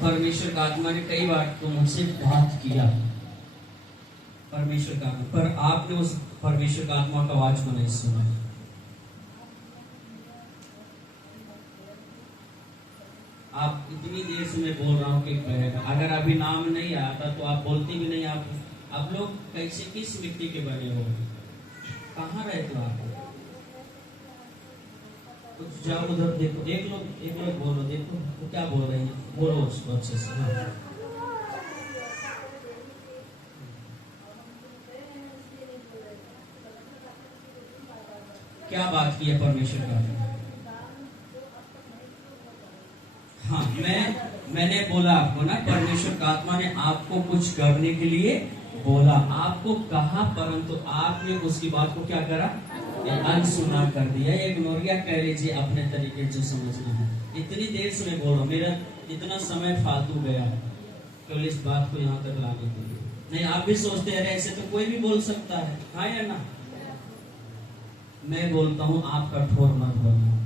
परमेश्वर का आत्मा ने कई बार तो मुझसे बात किया, परमेश्वर का, पर आपने उस परमेश्वर का आत्मा का आवाज को नहीं सुना। आप इतनी देर से मैं बोल रहा हूँ कि अगर अभी नाम नहीं आता तो आप बोलती भी नहीं। आप लोग कैसे, किस मिट्टी के बने हो, कहाँ रहते हो आप? कुछ जाओ उधर देखो, एक लोग बोलो, देखो वो क्या बोल रहे हैं, बोलो उसको अच्छे से। हाँ। क्या बात की है परमेश्वर का? हाँ, मैंने बोला आपको ना, परमेश्वर का आत्मा ने आपको कुछ करने के लिए बोला, आपको कहा, परंतु आपने उसकी बात को क्या करा, अनसुना कर दिया, इग्नोर किया, कह लीजिए अपने तरीके जो समझना है। इतनी देर से मैं बोल रहा हूँ, मेरा इतना समय फालतू गया केवल इस बात को यहाँ तक लाने के लिए। नहीं, आप भी सोचते हैं ऐसे तो कोई भी बोल सकता है, हाँ या ना? मैं बोलता हूँ आप कठोर मत बनो।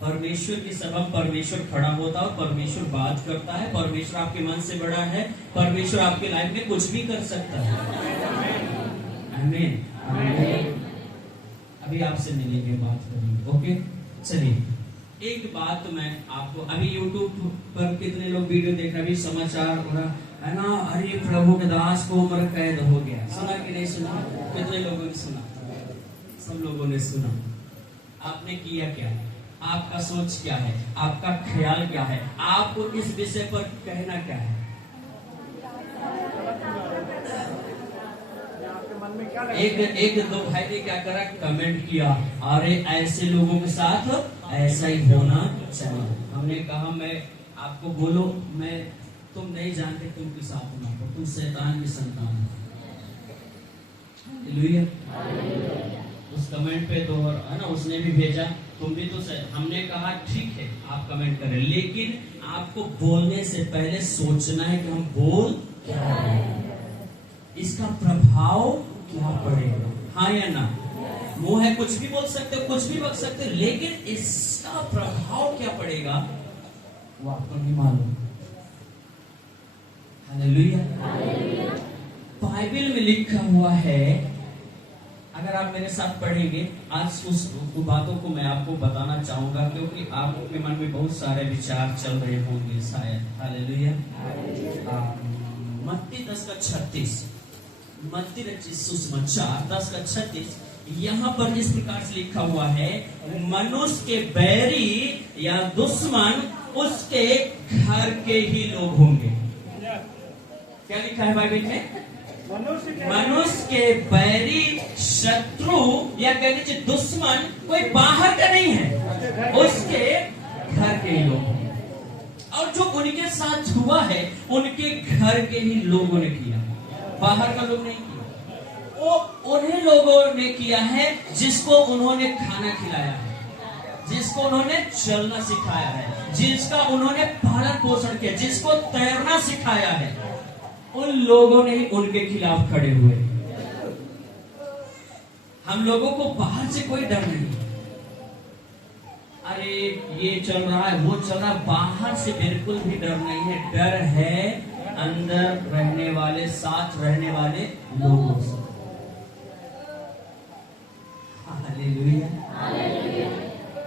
परमेश्वर की सभा में परमेश्वर खड़ा होता है और परमेश्वर बात करता है। परमेश्वर आपके मन से बड़ा है, परमेश्वर आपके लाइफ में कुछ भी कर सकता है। आमीन। अभी आपसे मिलेंगे, बात करेंगे, ओके? चलिए, एक बात तो मैं आपको, अभी YouTube पर कितने लोग वीडियो देख रहे, अभी समाचार हो रहा है ना, अरे प्रभु के दास को उम्र कैद हो गया, सुना कि नहीं सुना? कितने लोगों ने सुना? सब लोगों ने सुना। आपने किया क्या है? आपका सोच क्या है? आपका ख्याल क्या है? आपको इस विषय पर कहना क्या है? एक दो भाई ने क्या करा, कमेंट किया, अरे ऐसे लोगों के साथ ऐसा ही होना चाहिए। हमने कहा, मैं आपको बोलो, मैं तुम नहीं जानते तुम किस आत्मा को, तुम शैतान की संतान हो। उस कमेंट पे तो है ना, उसने भी भेजा, तुम भी तो हमने कहा ठीक है आप कमेंट करें, लेकिन आपको बोलने से पहले सोचना है कि हम बोल क्या रहे हैं, इसका प्रभाव क्या पड़ेगा, हाँ या ना? मुंह है, कुछ भी बोल सकते हो, कुछ भी बक सकते हो, लेकिन इसका प्रभाव क्या पड़ेगा वो आपको नहीं मालूम। हालेलुया। बाइबल में लिखा हुआ है, अगर आप मेरे साथ पढ़ेंगे, आज उस बातों को मैं आपको बताना चाहूंगा, क्योंकि आपके मन में बहुत सारे विचार चल रहे होंगे शायद। हालेलुया। मत्ती 10:36, मत्ती रचित सुसमाचार 10:36, यहाँ पर इस प्रकार से लिखा हुआ है, मनुष्य के बैरी या दुश्मन उसके घर के ही लोग होंगे। क्या लिखा है बाइबल में? मनुष्य के बैरी, शत्रु या कह लीजिए दुश्मन कोई बाहर का नहीं है, उसके घर के ही लोग। और जो उनके साथ हुआ है उनके घर के ही लोगों ने किया, बाहर का लोग नहीं किया। वो उन्हीं लोगों ने किया है जिसको उन्होंने खाना खिलाया है, जिसको उन्होंने चलना सिखाया है, जिसका उन्होंने पालन पोषण किया, जिसको तैरना सिखाया है, उन लोगों ने ही उनके खिलाफ खड़े हुए। हम लोगों को बाहर से कोई डर नहीं, अरे ये चल रहा है वो चल रहा है, बाहर से बिल्कुल भी डर नहीं है। डर है अंदर रहने वाले, साथ रहने वाले लोगों से। हालेलुया,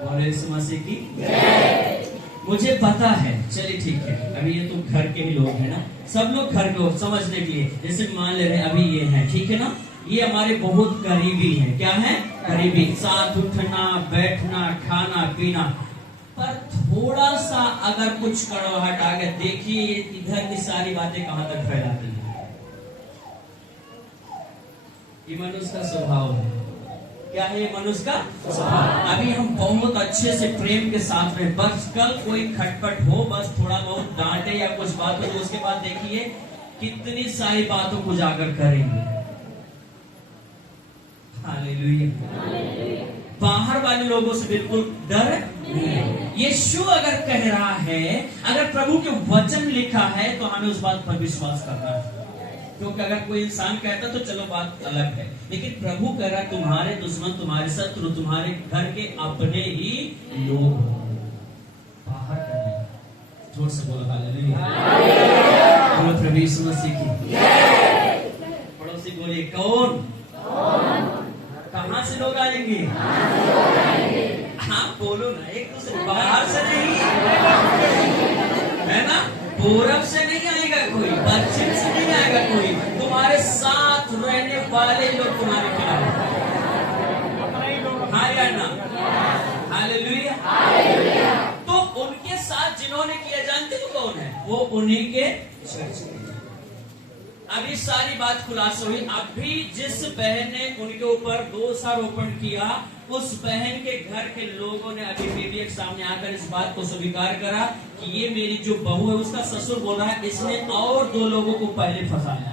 बोले यीशु मसीह की जय। मुझे पता है, चलिए ठीक है, अभी ये तो घर के ही लोग हैं ना, सब लोग घर के लोग समझने के लिए, जैसे मान ले रहे हैं अभी ये हैं, ठीक है ना, ये हमारे बहुत करीबी हैं। क्या है? करीबी, साथ उठना बैठना खाना पीना। पर थोड़ा सा अगर कुछ कड़वाहट आ गया, देखिए इधर की सारी बातें कहां तक फैलाती है। ये मनुष्य का स्वभाव है। क्या है ये मनुष्य का स्वभाव? अभी हम बहुत अच्छे से प्रेम के साथ रहे, बस कल कोई खटपट हो, बस थोड़ा बहुत डांटे या कुछ बात हो, तो उसके बाद देखिए कितनी सारी बातों को उजागर करेंगे। हालेलुया। बाहर वाले लोगों से बिल्कुल डर नहीं। यीशु अगर कह रहा है, अगर प्रभु के वचन लिखा है, तो हमें उस बात पर विश्वास करना है। क्योंकि अगर कोई इंसान कहता तो चलो बात अलग है, लेकिन प्रभु कह रहा तुम्हारे दुश्मन, तुम्हारे शत्रु, तुम्हारे घर के अपने ही लोग, बाहर का नहीं। जोर से बोलो हालेलुया। बोलो प्रभु यीशु मसीह की। पड़ोसी बोलिए कौन कहां से लोग आएंगे? आप बोलो ना, एक दूसरे बाहर से नहीं, है ना, पूरब से नहीं आएगा कोई, पश्चिम से नहीं आएगा कोई, तुम्हारे साथ रहने वाले लोग तुम्हारे खिलाफ। हालेलुया। तो उनके साथ जिन्होंने किया, जानते हो कौन है वो? उन्हीं के चर्च के। अभी सारी बात खुलासा हुई। अभी जिस बहन ने उनके ऊपर दोषारोपण किया, उस बहन के घर के लोगों ने अभी मीडिया के सामने आकर इस बात को स्वीकार करा कि ये मेरी जो बहू है, उसका ससुर बोल रहा है इसने और 2 लोगों को पहले फंसाया,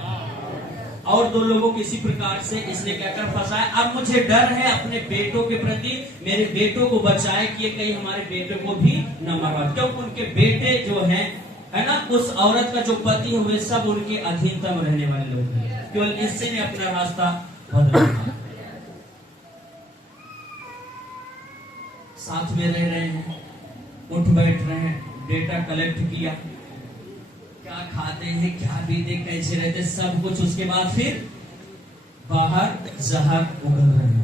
और 2 लोगों को इसी प्रकार से इसने क्या कर फंसाया। अब मुझे डर है अपने बेटों के प्रति, मेरे बेटों को बचाए कि कहीं हमारे बेटे को भी न मरवा, क्योंकि उनके बेटे जो हैं, है ना, उस औरत का जो पति है वे सब उनके अधीनतम रहने वाले लोग हैं। केवल इससे ने अपना रास्ता बदला। साथ में रह रहे हैं, उठ बैठ रहे हैं, डेटा कलेक्ट किया, क्या खाते हैं, क्या पीते, कैसे रहते, सब कुछ। उसके बाद फिर बाहर जहर उगल रहे हैं।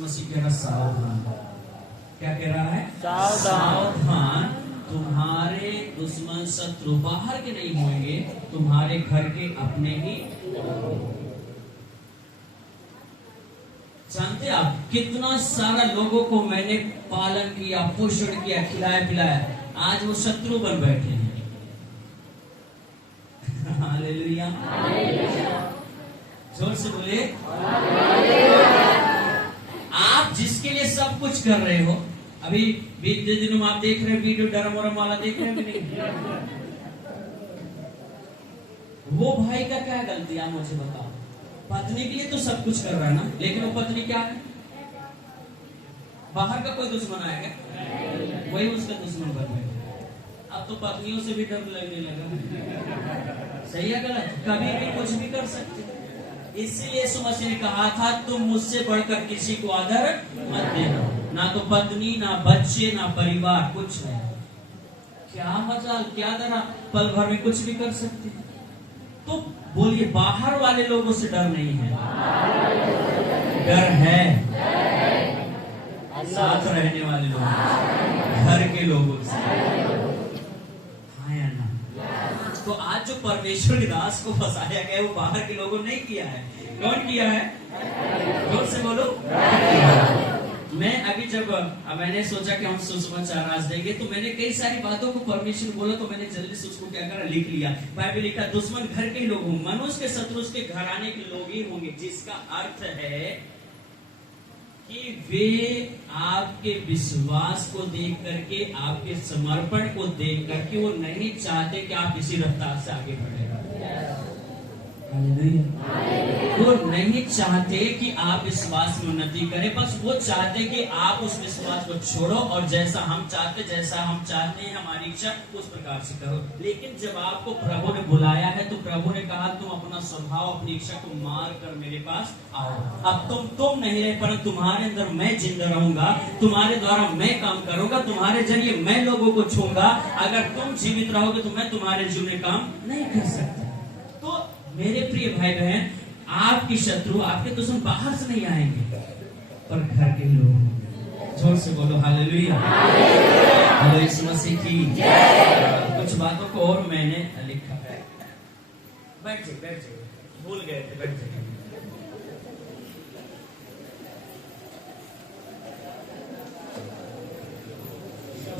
मसीह कह रहा सावधान। क्या कह रहा है? सावधान। तुम्हारे दुश्मन शत्रु बाहर के नहीं होंगे, तुम्हारे घर के अपने ही। जानते आप कितना सारा लोगों को मैंने पालन किया, पोषण किया, खिलाया पिलाया, आज वो शत्रु बन बैठे हैं। हालेलुया। जोर से बोले। आप जिसके लिए सब कुछ कर रहे हो, अभी बीते दिनों में आप देख रहे हैं वीडियो डरम वाला देख रहे हैं कि नहीं? वो भाई का क्या गलती, आप मुझे बताओ। पत्नी के लिए तो सब कुछ कर रहा है ना, लेकिन वो पत्नी क्या है? बाहर का कोई दुश्मन आएगा, वही उसका दुश्मन बन गया। अब तो पत्नियों से भी डर लगने लगा। सही है गलत? कभी भी कुछ भी कर सकते। इसलिए यीशु मसीह ने कहा था तुम मुझसे बढ़कर किसी को आदर मत देना, ना तो पत्नी, ना बच्चे, ना परिवार, कुछ नहीं। क्या मजाल, क्या डरा, पल भर में कुछ भी कर सकते। तो बोलिए, बाहर वाले लोगों से डर नहीं है, डर है साथ रहने वाले लोग, घर के लोगों से। हाँ या ना? तो आज जो परमेश्वर के दास को फंसाया गया वो बाहर के लोगों ने नहीं किया है। कौन किया है? जोर से बोलो। मैं अभी जब मैंने सोचा कि हम सुसमाचार आज देंगे, तो मैंने कई सारी बातों को परमेश्वर बोला, तो मैंने जल्दी से उसको क्या करा, लिख लिया। बाइबल लिखा दुश्मन घर के लोग होंगे, मनुष्य के शत्रु उसके घराने के लोग ही होंगे, जिसका अर्थ है कि वे आपके विश्वास को देख करके, आपके समर्पण को देख करके वो नहीं चाहते कि आप इसी रफ्तार से आगे बढ़े। वो नहीं चाहते कि आप विश्वास में उन्नति करें, बस वो चाहते कि आप उस विश्वास को छोड़ो और जैसा हम चाहते हैं हमारी इच्छा उस प्रकार से करो। लेकिन जब आपको प्रभु ने बुलाया है तो प्रभु ने कहा तुम अपना स्वभाव, अपनी इच्छा को मार कर मेरे पास आओ। अब तुम नहीं रहे, पर तुम्हारे अंदर मैं जिंदा रहूंगा, तुम्हारे द्वारा मैं काम करूंगा, तुम्हारे जरिए मैं लोगों को छूंगा। अगर तुम जीवित रहोगे तो मैं तुम्हारे जीवन में काम नहीं कर सकता। तो मेरे प्रिय भाई बहन, आपकी शत्रु, आपके दुश्मन बाहर से नहीं आएंगे, पर घर के लोग। जोर से बोलो हालेलुया। बोलो यीशु मसीह की। कुछ बातों को और मैंने लिखा है। बैठ जाइए, भूल गए थे, बैठ जाइए।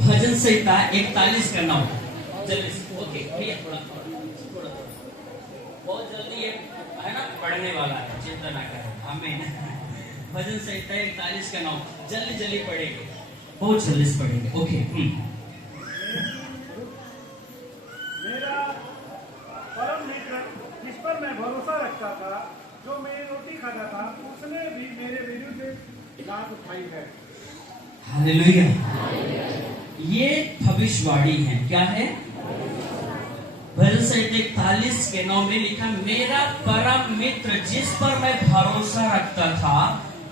भजन संहिता 41 का 9। जल्दी ओके भैया, थोड़ा बहुत जल्दी है ना, पढ़ने वाला है, चिंता ना करें। आमीन। भजन संहिता 41 का 9 जल्दी पढ़ेंगे, बहुत जल्दी से पढ़ेंगे। ओके। मेरा परम मित्र जिस पर मैं भरोसा रखता था, जो मेरी रोटी खाता था, उसने भी मेरे विरुद्ध लात उठाई है। हालेलुया। ये भविष्यवाणी है। क्या है? भजन संहिता 41 के 9 में लिखा, मेरा परम मित्र जिस पर मैं भरोसा रखता था,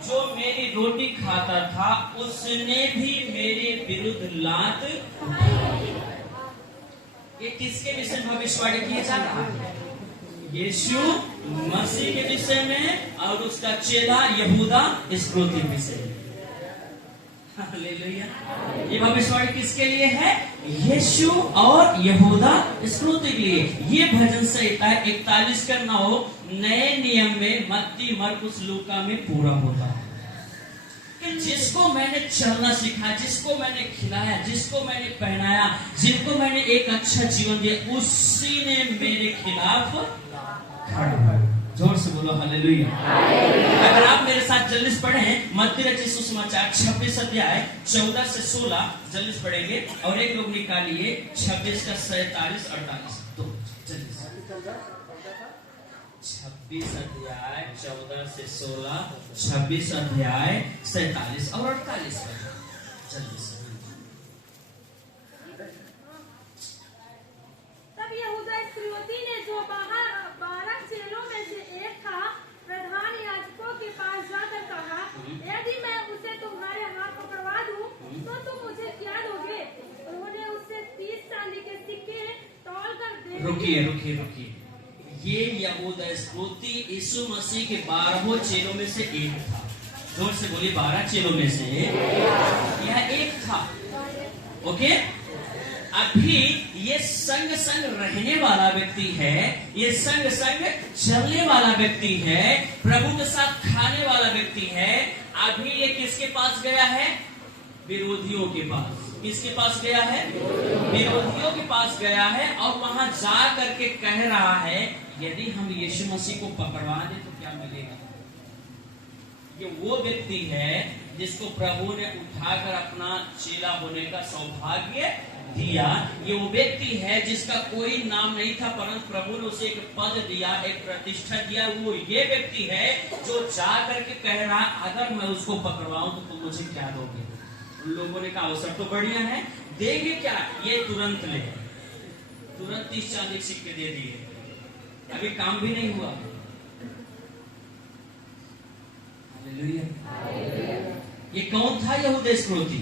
जो मेरी रोटी खाता था, उसने भी मेरे विरुद्ध लात उठाई। ये किसके विषय में भविष्यवाणी किया जा रहा है? यीशु मसीह के विषय में और उसका चेला यहूदा इस्करियोती के विषय में। हालेलुया। ये भविष्यवाणी किसके लिए है? यीशु और यहूदा इस्करियोती के लिए। ये भजन संहिता 41 का 9 नए नियम में मत्ती, मरकुस, लूका में पूरा होता है कि जिसको मैंने चलना सिखाया, जिसको मैंने खिलाया, जिसको मैंने पहनाया, जिनको मैंने एक अच्छा जीवन दिया, उसी ने मेरे खिलाफ खड़ा हुआ। जोर से बोलो हालेलुया। अगर आप मेरे साथ जल्दी से पढ़ें मत्ती रचित सुसमाचार 26 अध्याय 14 से 16 जल्दी से पढ़ेंगे, और एक लोग निकालिए 26 का 47 48 तो जल्दी से 26 अध्याय 14 से 16, 26 अध्याय 47 और 48 जल्दी से। तब यहूदा इस्करियोती ने, जो 12 चेलों में से एक था, प्रधान याजकों के पास जाकर कहा, यदि मैं उसे तुम्हारे हाथ पकड़वा दूं, तो तुम मुझे क्या दोगे? उन्होंने उससे 30 चांदी के सिक्के तौलकर दे दिए। रुकिए। ये यहूदा इस्करियोती यीशु मसीह के 12 चेलों में से एक था। जोर से बोलिए, 12 चेलों में से यह एक था। ओके, अभी ये संग संग रहने वाला व्यक्ति है, ये संग संग चलने वाला व्यक्ति है, प्रभु के साथ खाने वाला व्यक्ति है। अभी ये किसके पास गया है? विरोधियों के पास। किसके पास गया है? विरोधियों के पास गया है, और वहां जा करके कह रहा है, यदि हम यीशु मसीह को पकड़वा दें तो क्या मिलेगा? ये वो व्यक्ति है जिसको प्रभु ने उठाकर अपना चेला होने का सौभाग्य दिया। ये वो व्यक्ति है जिसका कोई नाम नहीं था, परंतु प्रभु ने उसे एक पद दिया, एक प्रतिष्ठा दिया। वो ये व्यक्ति है जो जा करके कह रहा, अगर मैं उसको पकड़वाऊं तो तुम मुझे क्या दोगे? उन लोगों ने कहा, अवसर तो बढ़िया है, देंगे क्या? ये तुरंत ले, तुरंत 30 चांदी के सिक्के दे दिए। अभी काम भी नहीं हुआ। हालेलुया। ये कौन था? यहूदा इस्करियोती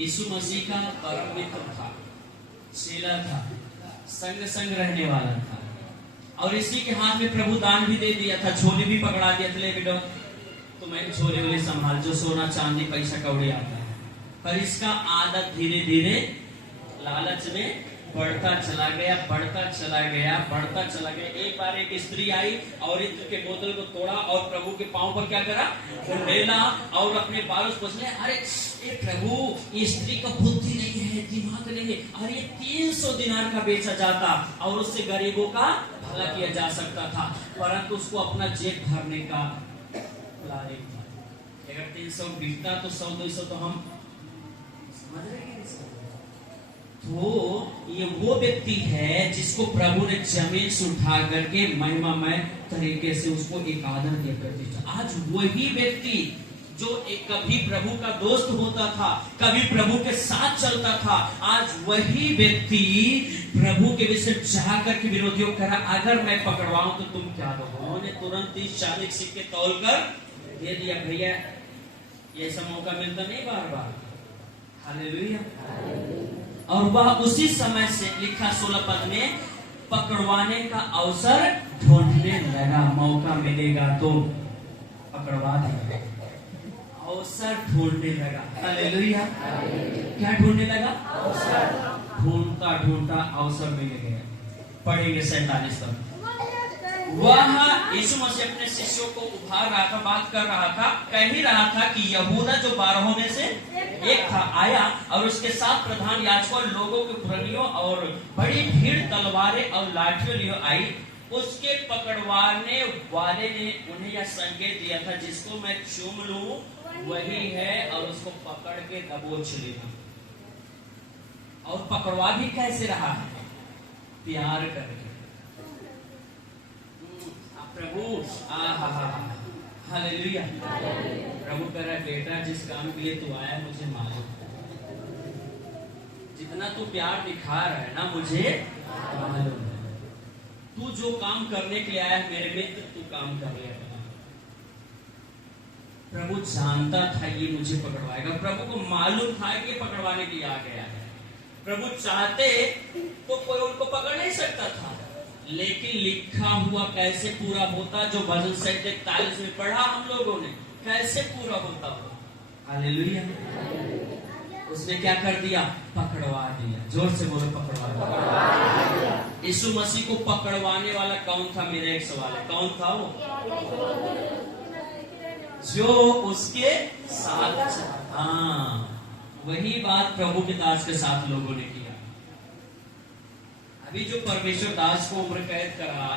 यीशु मसीह का परम मित्र था, चेला था, संग संग रहने वाला था, और इसी के हाथ में प्रभु दान भी दे दिया था, झोली भी पकड़ा दिया था, ले बेटा तुम्हें झोली वोली संभाल, जो सोना चांदी पैसा कौड़ी आता है। पर इसका आदत धीरे धीरे लालच में बढ़ता चला गया। एक बार एक स्त्री आई और इत्र के बोतल को तोड़ा और प्रभु के पांव पर क्या करा? ढेला, और अपने बालों से पूछने, अरे ये प्रभु, ये स्त्री का बुद्धि नहीं है, दिमाग नहीं है, अरे ये 300 दिनार का बेचा जाता और उससे गरीबों का भला किया जा सकता था, परंतु उसको अपना जेब भरने का लालच था। अगर 300 बिकता तो 100-200 तो हम समझ रहे हैं। तो ये वो व्यक्ति है जिसको प्रभु ने जमीन से उठा करके महिमामय तरीके से उसको एक आदर दिया करती थी। आज वही व्यक्ति जो कभी प्रभु का दोस्त होता था, कभी प्रभु के साथ चलता था, आज वही व्यक्ति प्रभु के विषय चाह करके विरोधियों करा, अगर मैं पकड़वाऊं तो तुम क्या दोगे? उन्होंने तुरंत 30-40 सिक्के तौल कर दे दिया। भैया, ये ऐसा मौका मिलता नहीं बार बार। हालेलुया। और वह उसी समय से, लिखा 16 पद में, पकड़वाने का अवसर ढूंढने लगा। मौका मिलेगा तो पकड़वा देगा, अवसर ढूंढने लगा। हालेलुया। क्या ढूंढने लगा? अवसर। ढूंढता अवसर मिल गया। पढ़ेंगे 47 तक। वह यीशु मसीह अपने शिष्यों को उभार रहा था, बात कर रहा था, कह ही रहा था कि यहूदा जो 12 में से एक था आया, और उसके साथ प्रधान याजकों, लोगों के पुरनियों और बड़ी भीड़ तलवारें और लाठियों लिए आई। उसके पकड़वाने वाले ने उन्हें यह संकेत दिया था, जिसको मैं चूम लूं वही है, और उसको पकड़ के दबोच लेना। और पकड़वा भी कैसे रहा है? प्यार करके। प्रभु हालेलुया। प्रभु कह रहा है, बेटा जिस काम के लिए तू आया मुझे मालूम, जितना तू प्यार दिखा रहा है ना मुझे मालूम है। तू जो काम करने के लिए आया मेरे मित्र, तू काम कर लिया। प्रभु जानता था ये मुझे पकड़वाएगा, प्रभु को मालूम था कि पकड़वाने के लिए आ गया है। प्रभु चाहते तो कोई उनको पकड़ नहीं सकता था, लेकिन लिखा हुआ कैसे पूरा होता, जो भजन 41 में पढ़ा हम लोगों ने, कैसे पूरा होता हो। हालेलुया। उसने क्या कर दिया? पकड़वा दिया। जोर से बोलो, पकड़वा दिया। यीशु मसीह को पकड़वाने वाला कौन था? मेरा एक सवाल है, कौन था वो? जो उसके साथ। हाँ, वही बात प्रभु के दास के साथ लोगों ने किया। अभी जो परमेश्वर दास को उम्र कैद करा,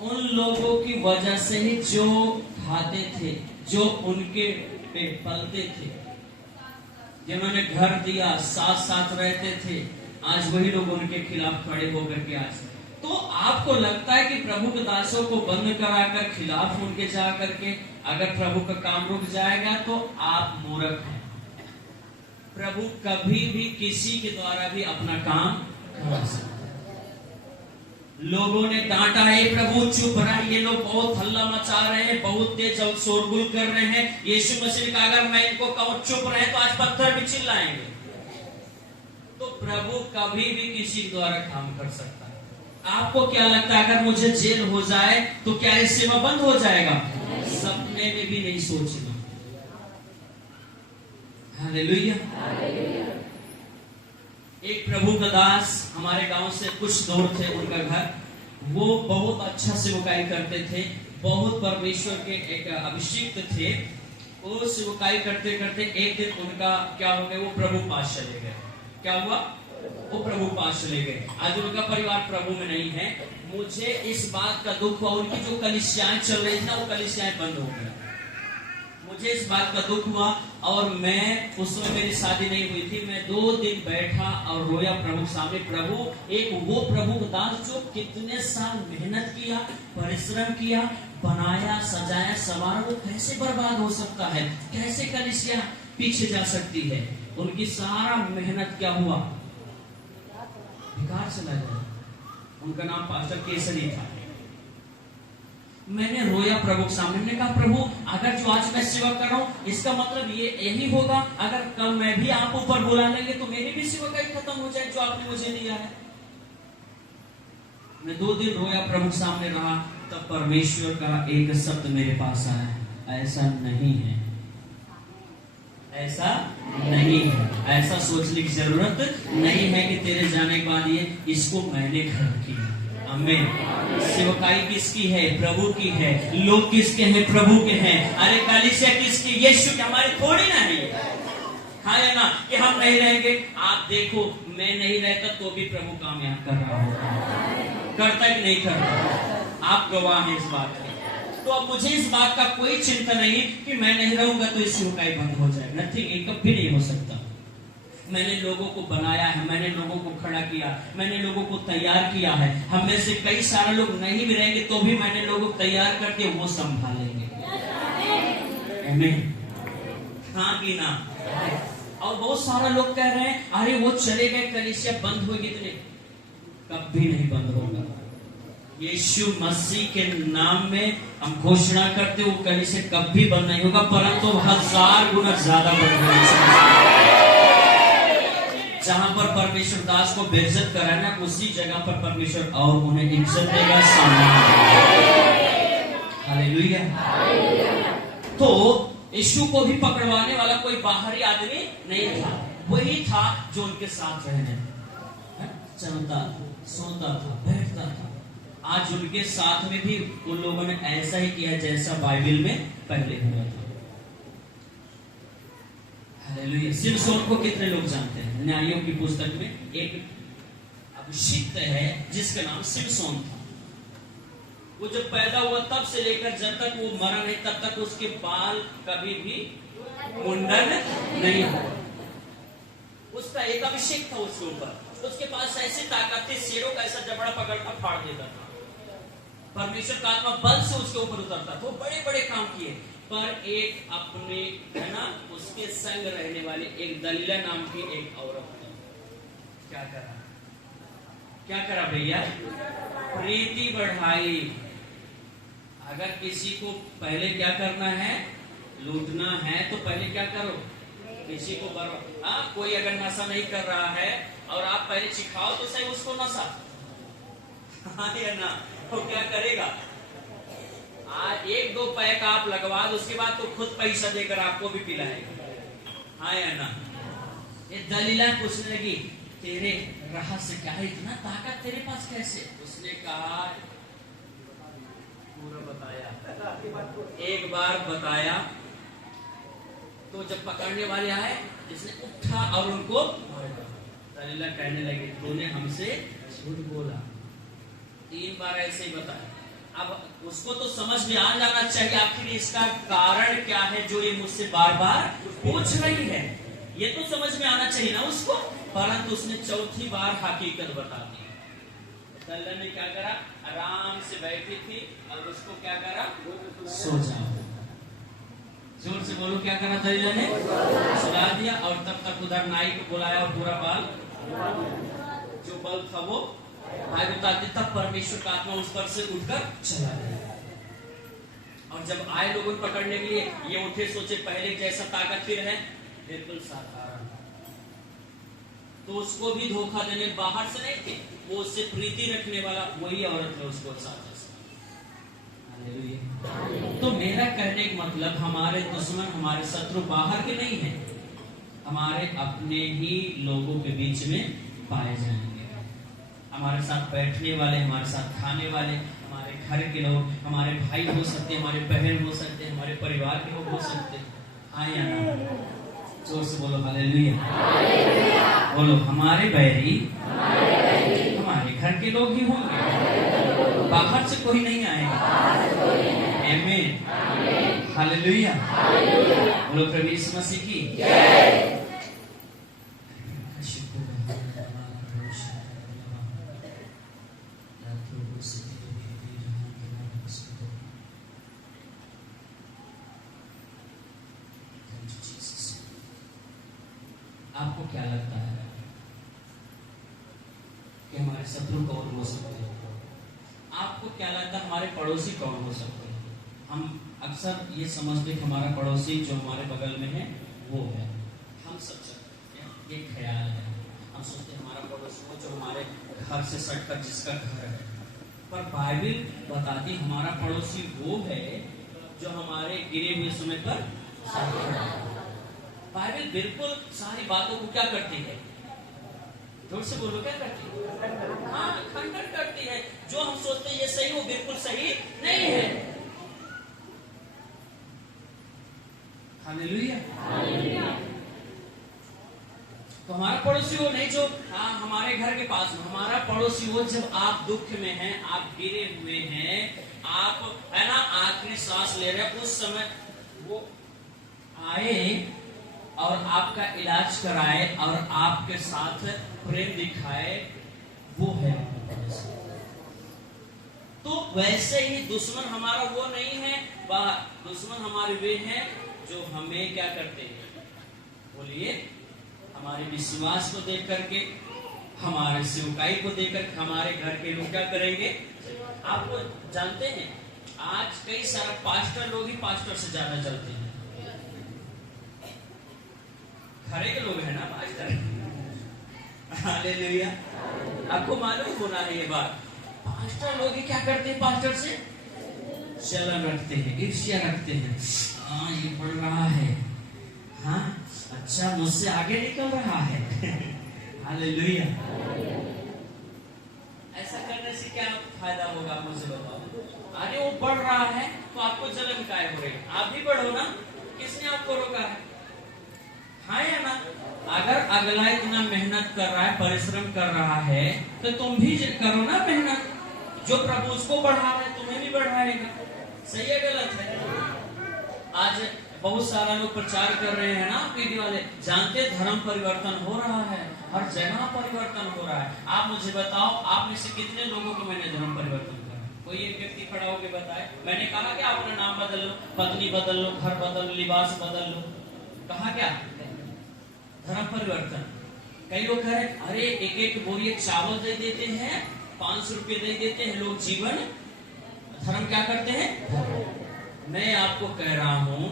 उन लोगों की वजह से ही जो खाते थे, जो उनके पे पलते थे, जिन्होंने घर दिया, साथ साथ रहते थे, आज वही लोग उनके खिलाफ खड़े होकर के आज। तो आपको लगता है कि प्रभु के दासों को बंद कराकर खिलाफ उनके जा करके अगर प्रभु का काम रुक जाएगा तो आप मूर्ख हैं। प्रभु कभी भी किसी के द्वारा भी अपना काम करा सकता है। लोगों ने डांटा है, प्रभु चुप रहा, ये लोग बहुत हल्ला मचा रहे हैं, बहुत तेज शोरगुल कर रहे हैं। यीशु मसीह ने कहा अगर मैं इनको कहूं चुप रहे तो आज पत्थर भी चिल्लाएंगे। तो प्रभु कभी भी किसी के द्वारा काम कर सकता है। आपको क्या लगता है अगर मुझे जेल हो जाए तो क्या ये सेवा बंद हो जाएगा? सपने में भी नहीं सोचना। हालेलुया। एक प्रभु का दास हमारे गांव से कुछ दूर थे, उनका घर, वो बहुत अच्छा सेवकाई करते थे, बहुत परमेश्वर के एक अभिषिक्त थे। वो सेवकाई करते करते एक दिन उनका क्या हो गया, वो प्रभु पास चले गए। क्या हुआ? वो प्रभु पास चले गए। आज उनका परिवार प्रभु में नहीं है। मुझे इस बात का दुख हुआ, उनकी जो कलीसियाएं चल रही थी ना, वो कलीसियाएं बंद हो गई। मुझे इस बात का दुख हुआ और मैं, उस समय मेरी शादी नहीं हुई थी, मैं 2 दिन बैठा और रोया प्रभु सामने। प्रभु, एक वो प्रभु का दास जो कितने साल मेहनत किया, परिश्रम किया, बनाया, सजाया, संवारा, वो कैसे बर्बाद हो सकता है? कैसे कलीसिया पीछे जा सकती है? उनकी सारा मेहनत क्या हुआ? बेकार चला गया। उनका नाम पास्टर केसरी था। मैंने रोया प्रभु के सामने। मैंने कहा प्रभु, अगर जो आज मैं सेवा कर रहा हूँ, इसका मतलब ये यही होगा अगर कल मैं भी आप ऊपर बुला लेंगे तो मेरी भी सेवकाई खत्म हो जाए जो आपने मुझे दिया है। मैं 2 दिन रोया, प्रभु के सामने रहा। तब परमेश्वर का एक शब्द मेरे पास आया, ऐसा नहीं है, ऐसा नहीं है। ऐसा सोचने की जरूरत नहीं है कि तेरे जाने के बाद ये इसको मैंने घर किया। आमीन। सेवकाई किसकी है? प्रभु की है। लोग किसके हैं? प्रभु के हैं। अरे कलीसिया किसकी? यीशु की, हमारी थोड़ी ना है। हाँ या ना कि हम नहीं रहेंगे? आप देखो, मैं नहीं रहता तो भी प्रभु कामयाब कर रहा होगा। करता है कि नहीं करता? आप गवाह हैं इस बात के। तो अब मुझे इस बात का कोई चिंता नहीं कि मैं नहीं रहूंगा तो इस सेवकाई बंद हो जाए। नथिंग, ये कभी नहीं हो सकता। मैंने लोगों को बनाया है, मैंने लोगों को खड़ा किया, मैंने लोगों को तैयार किया है। हम में से कई सारे लोग नहीं भी रहेंगे तो भी मैंने लोगों को तैयार करके वो संभालेंगे। आमीन। हाँ कि ना? और बहुत सारा लोग कह रहे हैं अरे वो चले गए, कलीसिया बंद होगी। तो नहीं, कभी नहीं बंद होगा। यीशु मसीह के नाम में हम घोषणा करते वो कलीसिया कभी बंद नहीं होगा, परंतु 1000 गुना ज्यादा बढ़ेगा। जहां पर परमेश्वर दास को बेइज्जत कराना, उसी जगह पर परमेश्वर और उन्हें इज्जत देगा, सम्मान देगा। हालेलुया। तो यीशु को भी पकड़वाने वाला कोई बाहरी आदमी नहीं था, वही था जो उनके साथ रहने चलता, सोता था, बैठता था। आज उनके साथ में भी उन लोगों ने ऐसा ही किया जैसा बाइबल में पहले हुआ था। हालेलुया। सिमसोन को कितने लोग जानते हैं? न्यायों की पुस्तक में एक अभिषिक्त है जिसका नाम सिमसोन था। वो जब पैदा हुआ तब से लेकर जब तक वो मरा नहीं तब तक उसके बाल कभी भी मुंडन नहीं हुआ। उसका एक अभिषेक था उसके ऊपर। उसके पास ऐसी ताकत थी, शेरों का ऐसा जबड़ा पकड़कर फाड़ देता था। परमेश्वर का आत्मा बल से उसके ऊपर उतरता था। वो बड़े बड़े काम किए, पर एक अपने है ना उसके संग रहने वाली एक दलीला नाम की एक औरत थी। क्या करा भैया? प्रीति बढ़ाई। अगर किसी को पहले क्या करना है, लूटना है, तो पहले क्या करो? किसी को कोई अगर नशा नहीं कर रहा है और आप पहले सिखाओ तो सही उसको नशा, हाँ या ना, तो क्या करेगा? एक दो पैक आप लगवा दो, उसके बाद तो खुद पैसा देकर आपको भी पिलाएगा, हाँ या ना। ये दलीला पूछने लगी, तेरे रहस्य क्या है, इतना ताकत तेरे पास कैसे? उसने कहा, पूरा बताया, एक बार बताया तो जब पकड़ने वाले आए, जिसने उठा और उनको दलीला कहने लगे, तूने हमसे झूठ बोला, 3 बार ऐसे ही बताया। अब उसको तो समझ में आ जाना चाहिए आखिर इसका कारण क्या है जो ये मुझसे बार बार पूछ रही है, ये तो समझ में आना चाहिए ना उसको, परंतु उसने चौथी बार हकीकत बता दी। दल्ला ने क्या करा, आराम से बैठी थी और उसको क्या करा, सो जाओ, जोर से बोलो, क्या करा दलीला ने, सुला दिया। और तब तक उधर नाई को बुलाया और पूरा बाल जो बल था वो भाई बताते, तब परमेश्वर का आत्मा उस पर से उठकर चला गया। और जब आए लोगों को पकड़ने के लिए, ये उठे, सोचे पहले जैसा ताकत फिर है, बिल्कुल साधारण, तो उसको भी धोखा देने बाहर से नहीं थे, वो उससे प्रीति रखने वाला वही औरत है उसको साथ। तो मेरा कहने का मतलब, हमारे दुश्मन, हमारे शत्रु बाहर के नहीं है, हमारे अपने ही लोगों के बीच में पाए जाएंगे। हमारे साथ बैठने वाले, हमारे साथ खाने वाले, हमारे घर के लोग, हमारे भाई हो सकते हैं, हमारे बहन हो सकते हैं, हमारे परिवार के लोग हो सकते हैं, हाँ या ना? जोर से बोलो हालेलुया। बोलो, हमारे बैरी हमारे घर के लोग ही होंगे, बाहर से कोई नहीं आएगा। आमीन, हालेलुया। बोलो प्रभु यीशु मसीह की जय। आपको क्या लगता है कि हमारे शत्रु कौन हो सकते हैं? आपको क्या लगता है हमारे पड़ोसी कौन हो सकते हैं? हम अक्सर ये समझते हैं कि हमारा पड़ोसी जो हमारे बगल में है वो है, हम सब सकते हैं, ये ख्याल है। हम सोचते हैं हमारा पड़ोसी वो जो हमारे घर से सटकर जिसका घर है, पर बाइबल बताती हमारा पड़ोसी वो है जो हमारे गिरे हुए समय पर साथ खड़ा है। बाइबल बिल्कुल सारी बातों को क्या करती है, जोर से बोलो, क्या करती है? हाँ, खंडन करती है। जो हम सोचते हैं ये सही, वो बिल्कुल सही नहीं है। हालेलुया। तो हमारा पड़ोसी वो नहीं जो हमारे घर के पास में, हमारा पड़ोसी वो जब आप दुख में हैं, आप गिरे हुए हैं, आप है ना आखिरी सांस ले रहे हैं, उस समय वो आए और आपका इलाज कराए और आपके साथ प्रेम दिखाए, वो है। तो वैसे ही दुश्मन हमारा वो नहीं है, दुश्मन हमारे वे हैं जो हमें क्या करते हैं, बोलिए, हमारे विश्वास को देख करके, हमारे सेवकाई को देख करके हमारे घर के लोग क्या करेंगे? आप जानते हैं आज कई सारे पास्टर लोग ही पास्टर से ज्यादा चलते हैं, घरे के लोग है ना पास्टर। हालेलुया। आपको मालूम होना है ये बात, पास्टर लोग ही क्या करते हैं? पास्टर से जलन रखते हैं, ईर्ष्या रखते हैं। हाँ, ये पढ़ रहा है, हाँ अच्छा, मुझसे आगे निकल रहा है। हालेलुया। ऐसा करने से क्या फायदा होगा, मुझे बताओ। अरे वो पढ़ रहा है तो आपको जलन काय हो रही? आप भी पढ़ो ना, किसने आपको रोका है? हाँ या ना? अगर अगला इतना मेहनत कर रहा है, परिश्रम कर रहा है, तो तुम भी करो ना मेहनत। जो प्रभु उसको बढ़ा रहा है तुम्हें भी बढ़ाएगा। सही है गलत है? आज बहुत सारा लोग प्रचार कर रहे हैं ना, पीढ़ी वाले, जानते धर्म परिवर्तन हो रहा है, हर जगह परिवर्तन हो रहा है। आप मुझे बताओ, आप में से कितने लोगों को मैंने धर्म परिवर्तन करा? कोई एक व्यक्ति खड़ा होकर बताए। मैंने कहा कि आप अपना नाम बदल लो, पत्नी बदल लो, घर बदल लो, लिबास बदल लो। कहा क्या धर्म परिवर्तन? कई लोग कह रहे अरे एक एक बोरी चावल दे देते हैं, 500 रुपये दे देते हैं, लोग जीवन धर्म क्या करते हैं? मैं आपको कह रहा हूं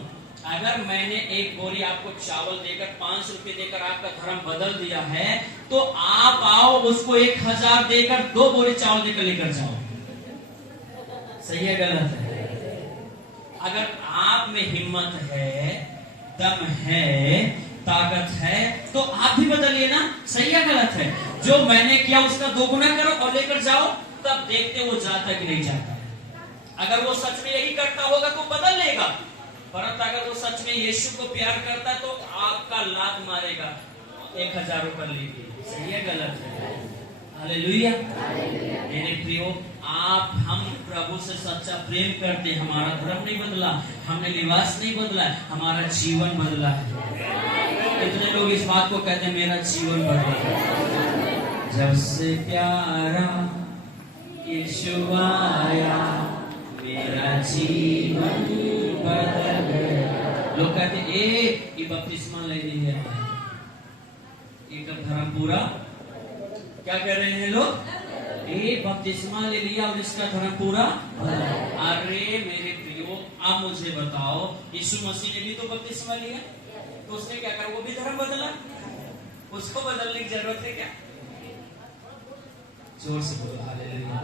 अगर मैंने एक बोरी आपको चावल देकर 5 रुपए देकर आपका धर्म बदल दिया है, तो आप आओ उसको 1000 देकर 2 बोरी चावल देकर लेकर जाओ। सही है गलत है? अगर आप में हिम्मत है, दम है, ताकत है, तो आप भी बदलिए ना। सही है गलत है? जो मैंने किया उसका 2 गुना करो और लेकर जाओ, तब देखते वो जाता कि नहीं जाता। अगर वो सच में यही करता होगा तो बदल लेगा, परंतु अगर वो सच में यीशु को प्यार करता है तो आपका लात मारेगा 1000 रुपये लेके। सही है गलत है? हालेलुया। मेरे प्रियो, हम प्रभु से सच्चा प्रेम करते, हमारा धर्म नहीं बदला, हमने लिबास नहीं बदला, हमारा जीवन बदला है। कितने लोग इस बात को कहते हैं मेरा जीवन बदला है। जब से प्यारा यीशु आया मेरा जीवन बदल गया। लोग कहते ये बपतिस्मा ले ली है, ये कब धर्म पूरा? क्या कह रहे हैं लोग? बपतिस्मा ले लिया और इसका धर्म पूरा? अरे मेरे प्रियो, आप मुझे बताओ, यीशु मसीह ने भी तो बपतिस्मा लिया, तो उसने क्या करा? वो भी धर्म बदला। उसको बदलने की जरूरत है क्या? जोर से बोलो हालेलुया।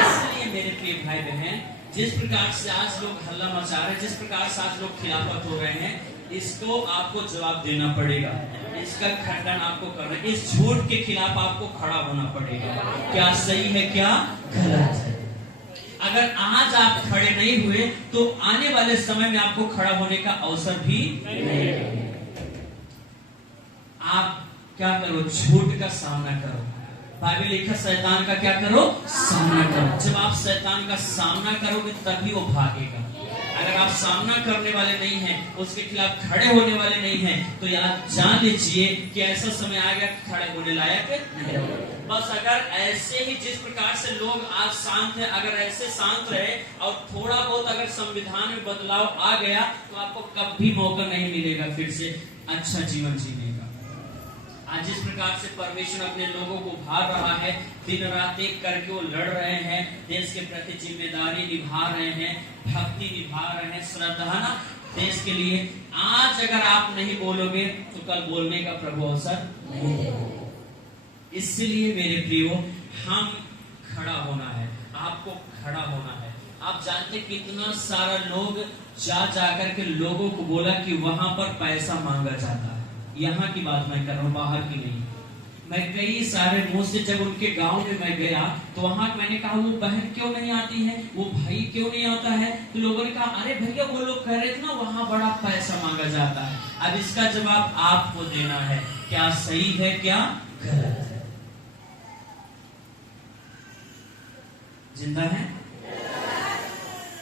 इसलिए मेरे प्रिय भाई बहन, जिस प्रकार से आज लोग हल्ला मचा रहे हैं, जिस प्रकार से आज लोग खिलाफत हो रहे हैं, इसको आपको जवाब देना पड़ेगा, इसका खंडन आपको करना, इस झूठ के खिलाफ आपको खड़ा होना पड़ेगा। क्या सही है, क्या गलत है? अगर आज आप खड़े नहीं हुए तो आने वाले समय में आपको खड़ा होने का अवसर भी नहीं। आप क्या करो? झूठ का सामना करो। बाइबल लिखा शैतान का क्या करो? सामना करो। जब आप शैतान का सामना करोगे तभी वो भागेगा। अगर आप सामना करने वाले नहीं हैं, उसके खिलाफ खड़े होने वाले नहीं हैं, तो यार जान लीजिए कि ऐसा समय आएगा खड़े होने लायक नहीं। बस अगर ऐसे ही जिस प्रकार से लोग आज शांत हैं, अगर ऐसे शांत रहे और थोड़ा बहुत अगर संविधान में बदलाव आ गया, तो आपको कभी मौका नहीं मिलेगा फिर से अच्छा जीवन जीने का। आज जिस प्रकार से परमेश्वर अपने लोगों को उभार रहा है, दिन रात एक करके वो लड़ रहे हैं, देश के प्रति जिम्मेदारी निभा रहे हैं, भक्ति निभा रहे हैं, श्रद्धा ना देश के लिए। आज अगर आप नहीं बोलोगे तो कल बोलने का प्रभु अवसर नहीं है। इसलिए मेरे प्रियो, हम खड़ा होना है, आपको खड़ा होना है। आप जानते कितना सारा लोग जाकर के लोगों को बोला कि वहां पर पैसा मांगा जाता है। यहाँ की बात मैं कर रहा हूँ, बाहर की नहीं। मैं कई सारे मुंह से जब उनके गांव में मैं गया तो वहां मैंने कहा वो बहन क्यों नहीं आती है, वो भाई क्यों नहीं आता है, तो लोगों ने कहा अरे भैया वो लोग कह रहे थे ना वहां बड़ा पैसा मांगा जाता है। अब इसका जवाब आपको देना है, क्या सही है क्या गलत है। जिंदा है?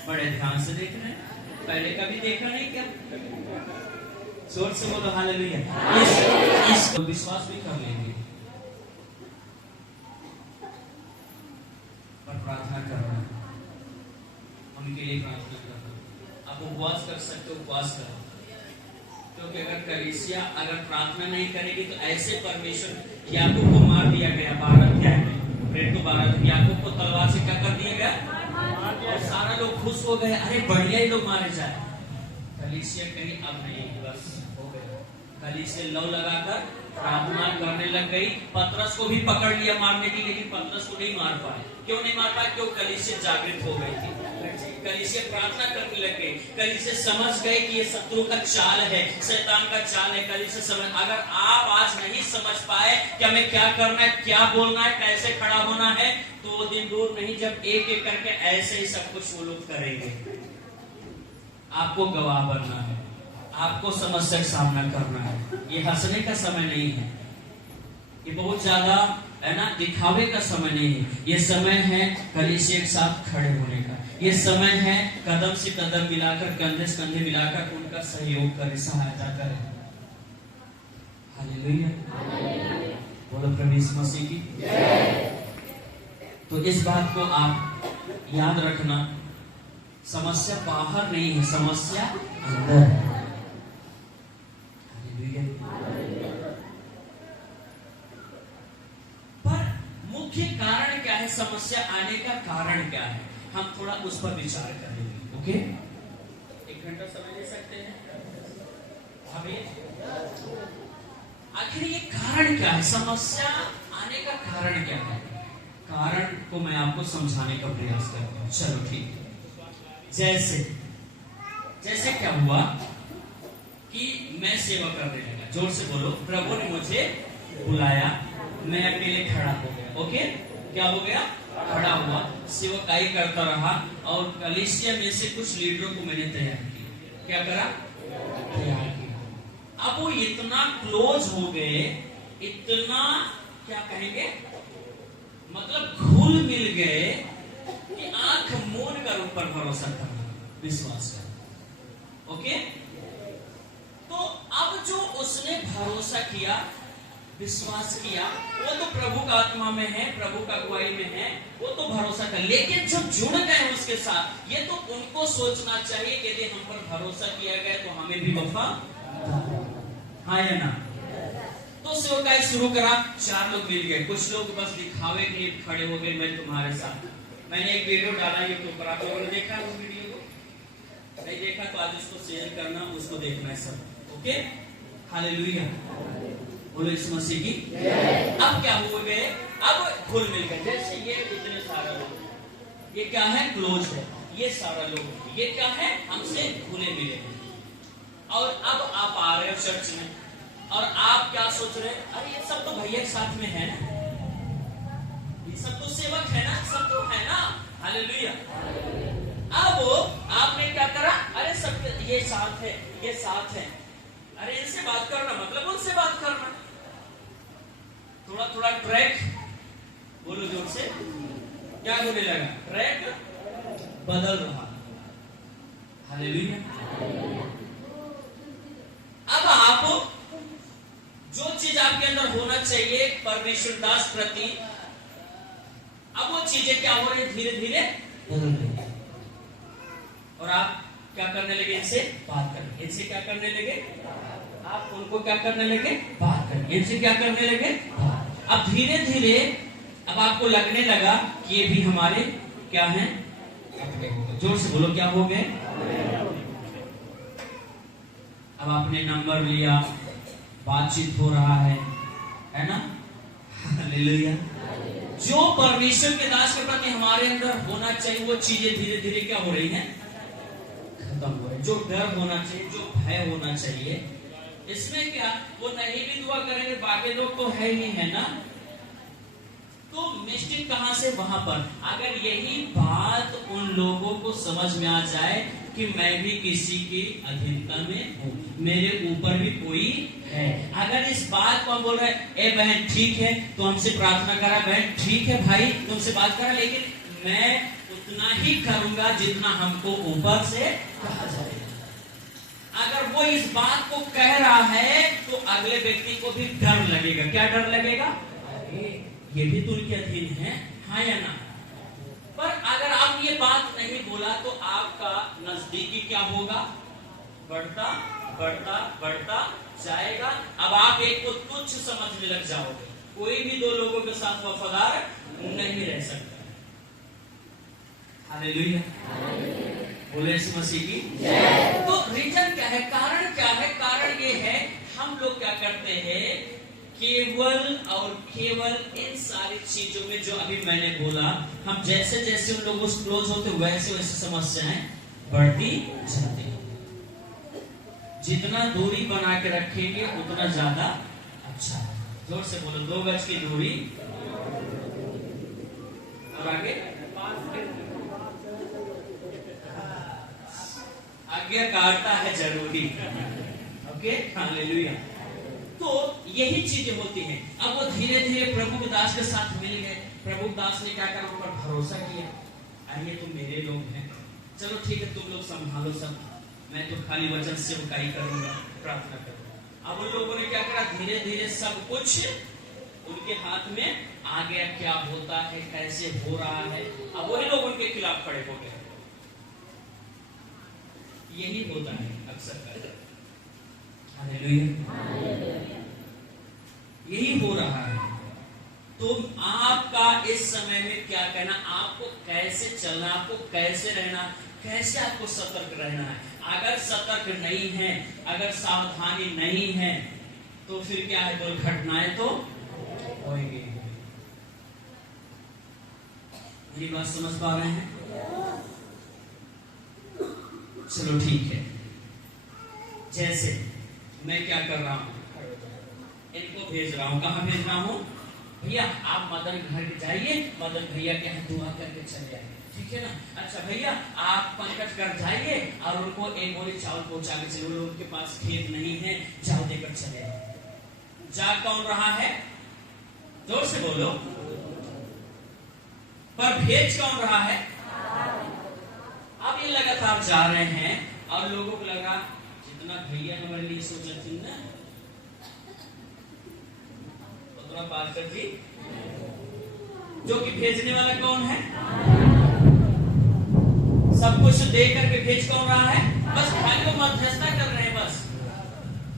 बड़े ध्यान से देख रहे हैं, पहले कभी देखा नहीं क्या? जोर से बोलो हालेलुया। इसको विश्वास भी कर लेंगे, पर प्रार्थना करना, उनके लिए प्रार्थना करना। आप उपवास कर सकते हो, उपवास करो, क्योंकि अगर कलीसिया अगर प्रार्थना नहीं करेगी तो ऐसे परमेश्वर याकूब को मार दिया गया 12 अध्याय में, फिर तो 12 याकूब को तलवार से क्या कर दिया गया और सारा लोग खुश हो गए, अरे बढ़िया ही लोग मारे जाए। कलीसिया कहीं अब नहीं, बस हो गया। कलीसिया लौ लगाकर प्रार्थना करने लग गई। पतरस को भी पकड़ लिया मारने की, लेकिन पतरस को नहीं मार पाए। क्यों नहीं मार पाए? क्यों? कलीसिया जागृत हो गई थी, कलीसिया प्रार्थना करने लग गई, कलीसिया समझ गए कि ये शत्रु का चाल है, शैतान का चाल है। कलीसिया समझ, अगर आप आज नहीं समझ पाए कि हमें क्या करना है, क्या बोलना है, कैसे खड़ा होना है, तो वो दिन दूर नहीं जब एक एक करके ऐसे ही सब कुछ वो लोग करेंगे। आपको गवाह बनना है, आपको समस्या का सामना करना है। ये हंसने का समय नहीं है, ये बहुत ज्यादा है ना दिखावे का समय नहीं है। ये समय है कलीसिया के साथ खड़े होने का। ये समय है कदम से कदम मिलाकर, कंधे से कंधे मिलाकर उनका सहयोग करें, सहायता करें। हालेलुया, बोलो प्रभु यीशु मसीह की जय। तो इस बात को आप याद रखना, समस्या बाहर नहीं है, समस्या अंदर है। पर मुख्य कारण क्या है, समस्या आने का कारण क्या है, हम थोड़ा उस पर विचार करेंगे। ओके, 1 घंटा समय ले सकते हैं। अभी आखिर ये कारण क्या है, समस्या आने का कारण क्या है? कारण को मैं आपको समझाने का प्रयास करता हूं। चलो ठीक है। जैसे क्या हुआ कि मैं सेवा करने लगा। जोर से बोलो, प्रभु ने मुझे बुलाया, मैं अकेले खड़ा हो गया। ओके, क्या हो गया? खड़ा हुआ, सेवकाई करता रहा और कलीसिया में से कुछ लीडरों को मैंने तैयार किया। क्या करा? तैयार किया। अब वो इतना क्लोज हो गए, इतना क्या कहेंगे, मतलब घुल मिल गए कि आंख मूंद कर ऊपर भरोसा करना, विश्वास करना। ओके, तो अब जो उसने भरोसा किया, विश्वास किया, वो तो प्रभु का आत्मा में है, प्रभु का अगुवाई में है, वो तो भरोसा कर। लेकिन जब जुड़ गए उसके साथ, ये तो उनको सोचना चाहिए कि यदि हम पर भरोसा किया गया तो हमें भी वफा, हाँ या ना? तो सेवकाई शुरू करा। 4 लोग मिल गए। कुछ लोग बस दिखावे के लिए खड़े हो गए, मैं तुम्हारे साथ। मैंने एक वीडियो डाला यूट्यूब पर, आप लोगों ने देखा उस वीडियो को? नहीं देखा तो आज उसको शेयर करना, उसको देखना है सब। ओके, हालेलुया, बोलो यीशु मसीह की। अब क्या हो गए? अब घुल मिल गए। जैसे ये इतने सारे लोग, ये क्या है? क्लोज है। ये सारा लोग, ये क्या है? हमसे घुले मिले हैं। और अब आप आ रहे हो चर्च में और आप क्या सोच रहे हैं? अरे ये सब तो भैया के साथ में है ना, ये सब तो सेवक है ना, सब तो है ना, हालेलुया। अब आपने क्या करा? अरे सब ये साथ है, ये साथ है, अरे इनसे बात करना मतलब उनसे बात करना। थोड़ा थोड़ा ट्रैक, बोलो जोर से, क्या होने लगा? ट्रैक बदल रहा, हालेलुया। अब आप जो चीज आपके अंदर होना चाहिए परमेश्वर दास प्रति, अब वो चीजें क्या हो रही? धीरे धीरे बदल रही। और आप क्या करने लगे? इनसे बात करने। इनसे क्या करने लगे? आप उनको क्या करने लगे? बात करने। इनसे क्या करने लगे? अब धीरे धीरे अब आपको लगने लगा कि ये भी हमारे क्या हैं? जोर से बोलो, क्या हो गए? अब आपने नंबर लिया, बातचीत हो रहा है ना? हालेलुया। जो परमेश्वर के दास के प्रति हमारे अंदर होना चाहिए वो चीजें धीरे धीरे क्या हो रही हैं? खत्म हो रही। जो डर होना चाहिए, जो भय होना चाहिए, इसमें क्या वो नहीं भी दुआ करेंगे, बाकी लोग तो है ही है ना। तो मिस्टेक कहां से? वहां पर। अगर यही बात उन लोगों को समझ में आ जाए कि मैं भी किसी की अधीनता में हूँ, मेरे ऊपर भी कोई है। अगर इस बात को हम बोल रहे हैं, ए बहन ठीक है तो हमसे प्रार्थना करा, बहन ठीक है भाई तुमसे बात करा, लेकिन मैं उतना ही करूंगा जितना हमको ऊपर से कहा जाए। अगर वो इस बात को कह रहा है तो अगले व्यक्ति को भी डर लगेगा। क्या डर लगेगा? ये भी तो उनके अधीन है, हाँ या ना? पर अगर आप ये बात नहीं बोला तो आपका नजदीकी क्या होगा? बढ़ता बढ़ता बढ़ता जाएगा। अब आप एक को तुच्छ समझने लग जाओगे। कोई भी 2 लोगों के साथ वफादार नहीं रह सकता। हालेलुया, बोले यीशु मसीह की। तो रीजन क्या है? कारण क्या है? कारण ये है, हम लोग क्या करते हैं, केवल और केवल इन सारी चीजों में जो अभी मैंने बोला, हम जैसे जैसे उन लोगों से क्लोज होते वैसे वैसे समस्याएं बढ़ती जाती हैं। जितना दूरी बना के रखेंगे उतना ज्यादा अच्छा है। जोर से बोलो, 2 गज की दूरी। और आगे आज्ञा काटता है जरूरी। Okay, hallelujah. तो यही चीजें होती हैं। अब वो धीरे धीरे प्रभु के दास के साथ मिल गए। प्रभु दास ने क्या करा? उन पर भरोसा किया। अरे तुम मेरे लोग हैं, चलो ठीक है तुम लोग संभालो सब, मैं तो खाली वचन से सेवकाई करूंगा, प्रार्थना करूंगा। अब उन लोगों ने क्या करा? धीरे धीरे सब कुछ उनके हाथ में आ गया। क्या होता है, कैसे हो रहा है, अब वही लोग उनके खिलाफ खड़े हो गए। यही होता है अक्सर। हालेलुया, यही हो रहा है। तो आपका इस समय में क्या कहना? आपको कैसे चलना, आपको कैसे रहना, कैसे आपको सतर्क रहना है। अगर सतर्क नहीं है, अगर सावधानी नहीं है, तो फिर क्या है, दुर्घटनाएं तो होंगी। ये बात समझ पा रहे हैं? चलो ठीक है। जैसे मैं क्या कर रहा हूं, इनको भेज रहा हूं। कहां भेज रहा हूं? भैया आप मदन घर जाइए, मदन भैया के यहाँ दुआ करके चले आइए, ठीक है ना। अच्छा भैया आप पंकज घर जाइए और उनको एक बोरी चावल पहुंचा के चले, उनके पास खेत नहीं है, चावल देकर चले आइए। जा कौन रहा है? जोर से बोलो। पर भेज कौन रहा है? अब ये लगातार जा रहे हैं और लोगों को लगा जितना भैया हमारे लिए सोचा थी ना, उतना पास्टर जी, जो कि भेजने वाला कौन है? सब कुछ दे करके भेज कौन रहा है? बस खाली वो मध्यस्थता कर रहे हैं, बस।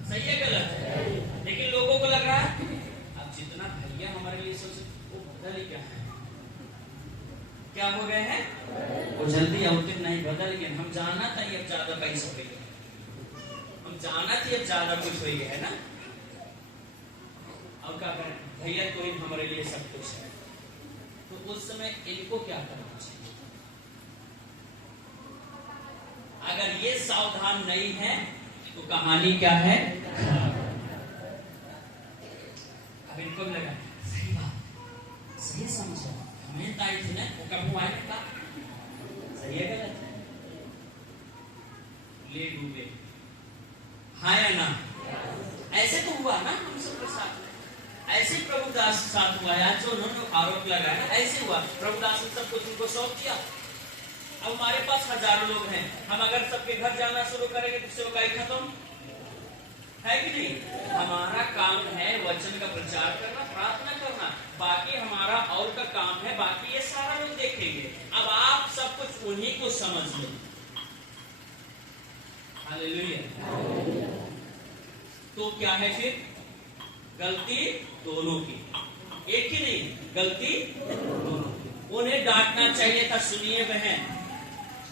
सही है गलत है? लेकिन लोगों को लग रहा है अब जितना भैया हमारे लिए सोचे वो बदल ही क्या है, क्या हो गए हैं वो जल्दी आउटिंग नहीं बदल गए। हम जाना था ये अब ज्यादा पैसा हो गया, हम जाना थी अब ज्यादा कुछ हो गया है ना। अब क्या करें, भैया तो हमारे लिए सब कुछ है। तो उस समय इनको क्या करना चाहिए? अगर ये सावधान नहीं है तो कहानी क्या है? अब इनको भी लगा सही बात, सही समझो, हमें ताई थी ना, वो कब आए का सही है गलत है? ले डूबे, हाँ या ना? ऐसे तो हुआ ना हम सबके साथ में, ऐसे प्रभुदास के साथ हुआ यार, जो उन्होंने आरोप लगाया ना, ऐसे हुआ। प्रभुदास ने सब कुछ उनको सौंप दिया। अब हमारे पास हजारों लोग हैं, हम अगर सबके घर जाना शुरू करेंगे तो सेवकाई खत्म है कि नहीं? हमारा काम है वचन का प्रचार करना, प्रार्थना करना, बाकी हमारा और का काम है, बाकी ये सारा लोग देखेंगे। अब आप सब कुछ उन्हीं को समझ लो। हालेलुया। तो क्या है फिर? गलती दोनों की, एक ही नहीं, गलती दोनों। उन्हें डांटना चाहिए था, सुनिए बहन,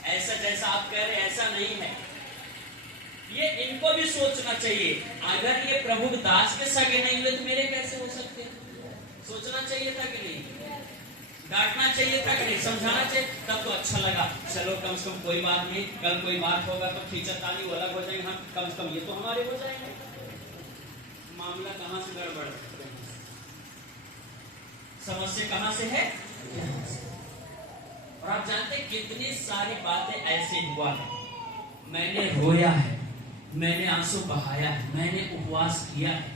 ऐसा जैसा आप कह रहे ऐसा नहीं है। ये इनको भी सोचना चाहिए, अगर ये प्रभु दास के सगे नहीं हुए तो मेरे कैसे हो सकते? सोचना चाहिए था कि नहीं? डांटना चाहिए था कि नहीं? समझाना चाहिए, तब तो अच्छा लगा। चलो कम से कम कोई बात नहीं, कल कोई बात होगा तो खींचतानी वो अलग हो जाएंगे, हम कम से कम ये तो हमारे हो जाएंगे। मामला कहां से गड़बड़, समस्या कहां से है? और आप जानते कितनी सारी बातें ऐसे हुआ है। मैंने रोया है, मैंने आंसू बहाया है, मैंने उपवास किया है,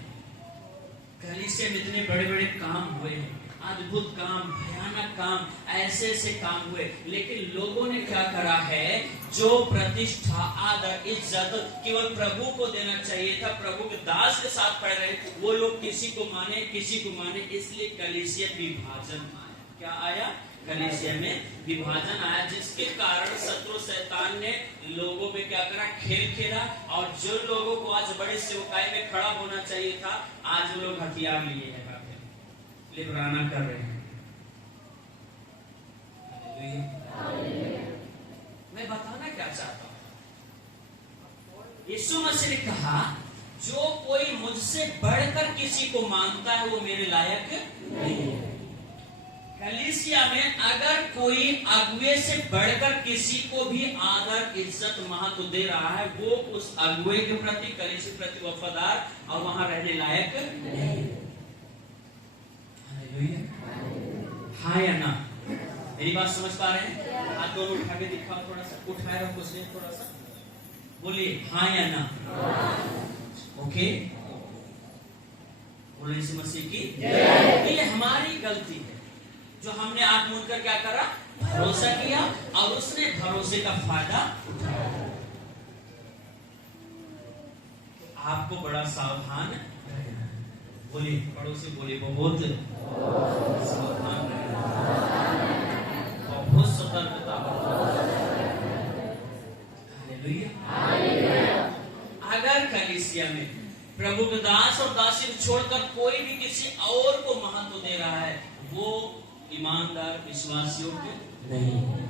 कलीसिया में इतने बड़े बड़े काम हुए हैं, अद्भुत काम, भयानक काम, ऐसे ऐसे काम हुए, लेकिन लोगों ने क्या करा है? जो प्रतिष्ठा, आदर, इज्जत केवल प्रभु को देना चाहिए था, प्रभु के दास के साथ पढ़ रहे, वो लोग किसी को माने, किसी को माने, इसलिए कलीसिया विभाजन आया। क्या आया? कलीसिया में विभाजन आया, जिसके कारण शत्रु शैतान ने लोगों में क्या करा? खेल खेला, और जो लोगों को आज बड़े सेवकाई में खड़ा होना चाहिए था, आज वो लोग हथियार लिए हैं, लिबराना कर रहे हैं। मैं बताना क्या चाहता हूं, यीशु मसीह ने कहा जो कोई मुझसे बढ़कर किसी को मानता है वो मेरे लायक नहीं है। कलीसिया में अगर कोई अगुए से बढ़कर किसी को भी आदर, इज्जत, महत्व दे रहा है, वो उस अगुए के प्रति, कलीसिया के प्रति वफादार और वहां रहने लायक नहीं। हाँ या ना? मेरी बात समझ पा रहे हैं? हाथ दोनों उठा के दिखाओ, थोड़ा सा उठाए रखो, थोड़ा सा बोलिए हाँ या ना। ओके, बोलो यीशु मसीह की। ये हमारी गलती है जो हमने आंख मूंद कर क्या करा? भरोसा किया, और उसने भरोसे का फायदा उठाया। आपको बड़ा सावधान रहना है। बोलिए, पड़ोसी बोलिए, बहुत सावधान रहना, बहुत सतर्कता। हालेलुया। अगर कलीसिया में प्रभु के दास और दासी छोड़कर कोई भी किसी और को महत्व दे रहा है, वो ईमानदार, विश्वास योग्य नहीं है।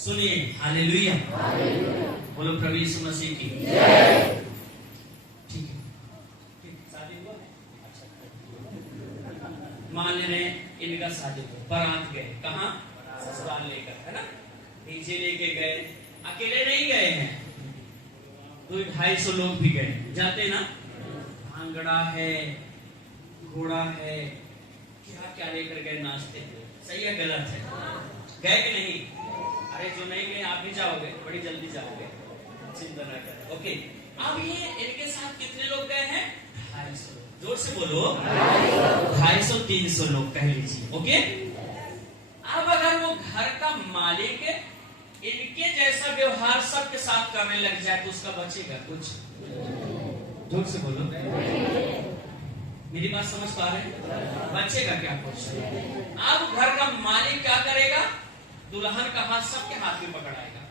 सुनिए, हालेलुया, बोलो प्रभु यीशु मसीह की। ठीक है, शादी हुआ है? अच्छा, मान ले इनका शादी हुआ, बारात गए, कहाँ? ससुराल लेकर, है ना? डीजे लेके गए, अकेले नहीं गए हैं, 200-250 लोग भी गए, जाते ना, भांगड़ा है, घोड़ा है, क्या क्या लेकर गए, नाचते। सही है गलत है? गए कि नहीं? अरे जो नहीं गए आप भी जाओगे, बड़ी जल्दी जाओगे, चिंता न करें। ओके, अब ये इनके साथ कितने लोग गए हैं? 250 लोग। जोर से बोलो, 250-300 लोग कह लीजिए। ओके, अब अगर वो घर का मालिक इनके जैसा व्यवहार सबके साथ करने लग जाए तो उसका बचेगा कुछ? जोर से बोलो, मेरी बात समझ पा रहे हैं? बचेगा क्या कुछ? अब घर का मालिक क्या करेगा? दुल्हन का हाथ सबके हाथ में पकड़ाएगा।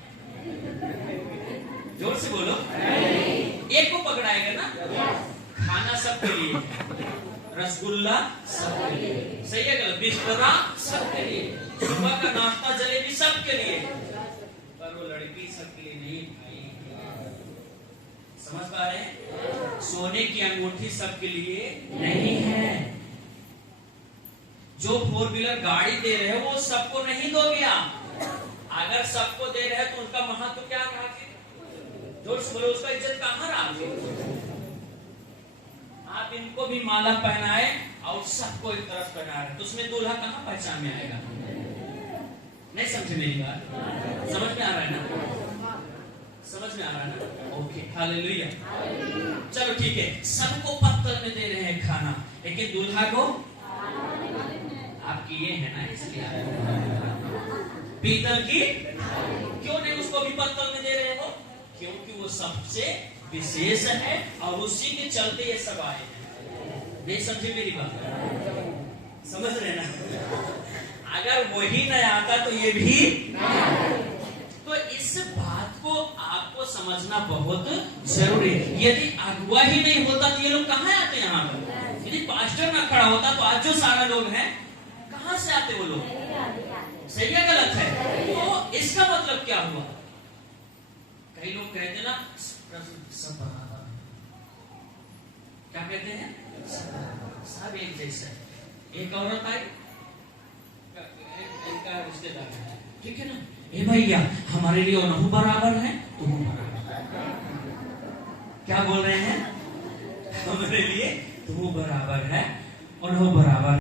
जोर से बोलो, एक को पकड़ाएगा ना? खाना सबके लिए, रसगुल्ला सबके लिए, सही है गलत? बिस्कुट सबके लिए, सुबह का नाश्ता जलेबी सबके लिए, पर वो लड़की सबके लिए नहीं भाई। समझ पा रहे हैं? सोने की अंगूठी सबके लिए नहीं है। जो 4 व्हीलर गाड़ी दे रहे हो वो सबको नहीं दोगे आप। अगर सबको दे रहे हैं तो उनका महत्व क्या रहा? जोर से बोलो, उसका इज्जत कहाँ रहा? आप इनको भी माला पहनाए और सबको एक तरफ पहना रहे तो उसमें दूल्हा कहाँ पहचान में आएगा? नहीं समझे मेरी बात? समझ में आ रहा है ना? समझ में आ रहा है ना? Okay, hallelujah. चलो ठीक है, सबको पत्तल में दे रहे हैं खाना, लेकिन दूल्हा को आपकी ये है ना, इसलिए पीतल की क्यों नहीं उसको भी पत्तल में दे रहे हो? क्योंकि वो सबसे विशेष है और उसी के चलते ये सब आए हैं। नहीं समझे मेरी बात? समझ रहे ना? अगर वही नहीं आता तो ये भी, तो इस बात को आपको समझना बहुत जरूरी है। यदि अगुवा ही नहीं होता तो ये लोग कहाँ आते यहाँ पर? यदि पास्टर ना खड़ा होता तो आज जो सारे लोग हैं कहाँ से आते वो लोग? सही है गलत है? तो इसका मतलब क्या हुआ? कई लोग कहते ना सब बराबर, क्या कहते हैं? सब एक जैसा है। एक औरत आई, इनका रिश्तेदार है, ठीक है ना? ए भैया, हमारे लिए नहु बराबर है, तुम बराबर। क्या बोल रहे हैं? हमारे लिए तुम बराबर है और नहु बराबर।